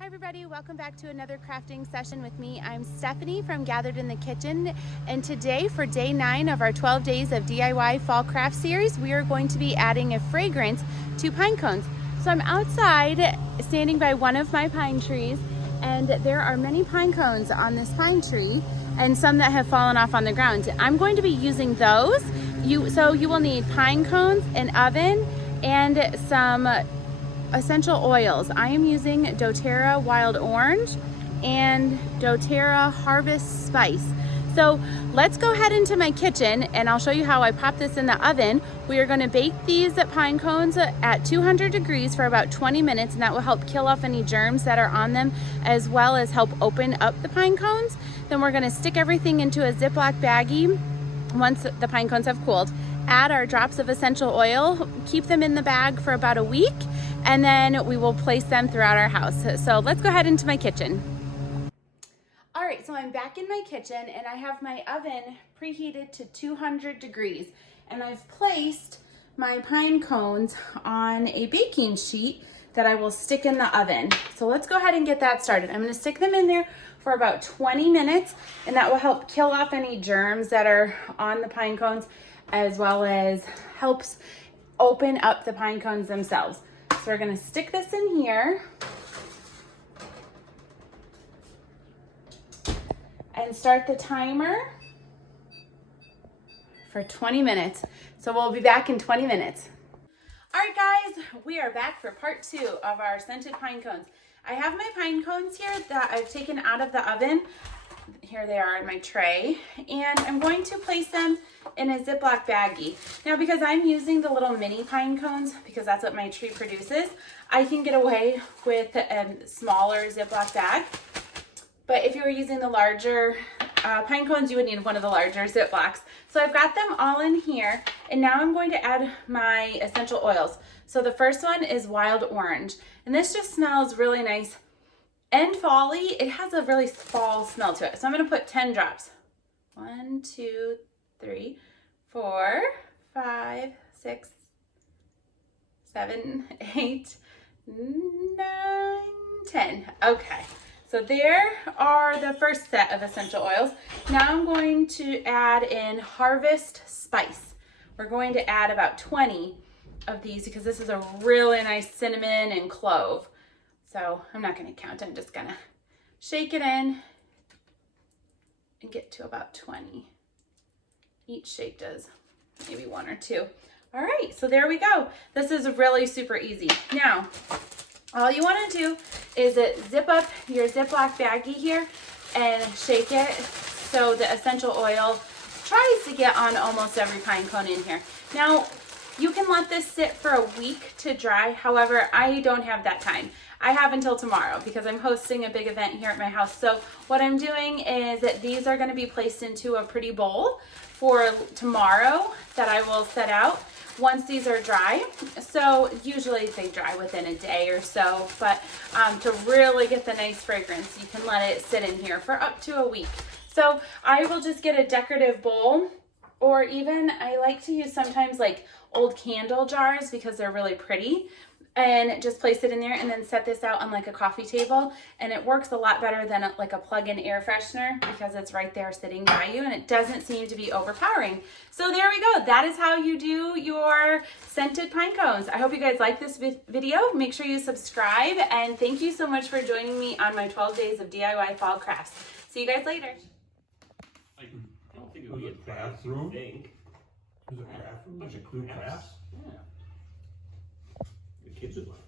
Hi everybody, welcome back to another crafting session with me. I'm Stephanie from Gathered in the Kitchen, and today for day 9 of our 12 days of DIY fall craft series, we are going to be adding a fragrance to pine cones. So I'm outside standing by one of my pine trees, and there are many pine cones on this pine tree and some that have fallen off on the ground. I'm going to be using those. So you will need pine cones, an oven, and some essential oils. I am using doTERRA Wild Orange and doTERRA Harvest Spice. So let's go ahead into my kitchen and I'll show you how I pop this in the oven. We are going to bake these pine cones at 200 degrees for about 20 minutes, and that will help kill off any germs that are on them, as well as help open up the pine cones. Then we're going to stick everything into a Ziploc baggie once the pine cones have cooled. Add our drops of essential oil, keep them in the bag for about a week, and then we will place them throughout our house. So let's go ahead into my kitchen. All right, so I'm back in my kitchen and I have my oven preheated to 200 degrees, and I've placed my pine cones on a baking sheet that I will stick in the oven. So let's go ahead and get that started. I'm gonna stick them in there for about 20 minutes, and that will help kill off any germs that are on the pine cones, as well as helps open up the pine cones themselves. So we're gonna stick this in here and start the timer for 20 minutes. So we'll be back in 20 minutes. All right guys, we are back for part 2 of our scented pine cones. I have my pine cones here that I've taken out of the oven. Here they are in my tray, and I'm going to place them in a Ziploc baggie. Now, because I'm using the little mini pine cones, because that's what my tree produces, I can get away with a smaller Ziploc bag. But if you were using the larger pine cones, you would need one of the larger Ziplocs. So I've got them all in here, and now I'm going to add my essential oils. So the first one is wild orange, and this just smells really nice and fall-y. It has a really fall smell to it. So I'm gonna put 10 drops. 1, 2, 3, 4, 5, 6, 7, 8, 9, 10. Okay, so there are the first set of essential oils. Now I'm going to add in Harvest Spice. We're going to add about 20 of these because this is a really nice cinnamon and clove. So I'm not gonna count, I'm just gonna shake it in and get to about 20. Each shake does maybe 1 or 2. All right, so there we go. This is really super easy. Now, all you wanna do is zip up your Ziploc baggie here and shake it so the essential oil tries to get on almost every pine cone in here. Now, you can let this sit for a week to dry. However, I don't have that time. I have until tomorrow because I'm hosting a big event here at my house. So what I'm doing is that these are going to be placed into a pretty bowl for tomorrow that I will set out once these are dry. So usually they dry within a day or so, but to really get the nice fragrance, you can let it sit in here for up to a week. So I will just get a decorative bowl, or even I like to use sometimes like old candle jars because they're really pretty, and just place it in there and then set this out on like a coffee table, and it works a lot better than like a plug-in air freshener because it's right there sitting by you and it doesn't seem to be overpowering. So there we go. That is how you do your scented pine cones. I hope you guys like this video. Make sure you subscribe, and thank you so much for joining me on my 12 days of DIY fall crafts. See you guys later. I don't think it was a craft room. There's a craft room, bunch of crew crafts. Yeah. The kids would love it.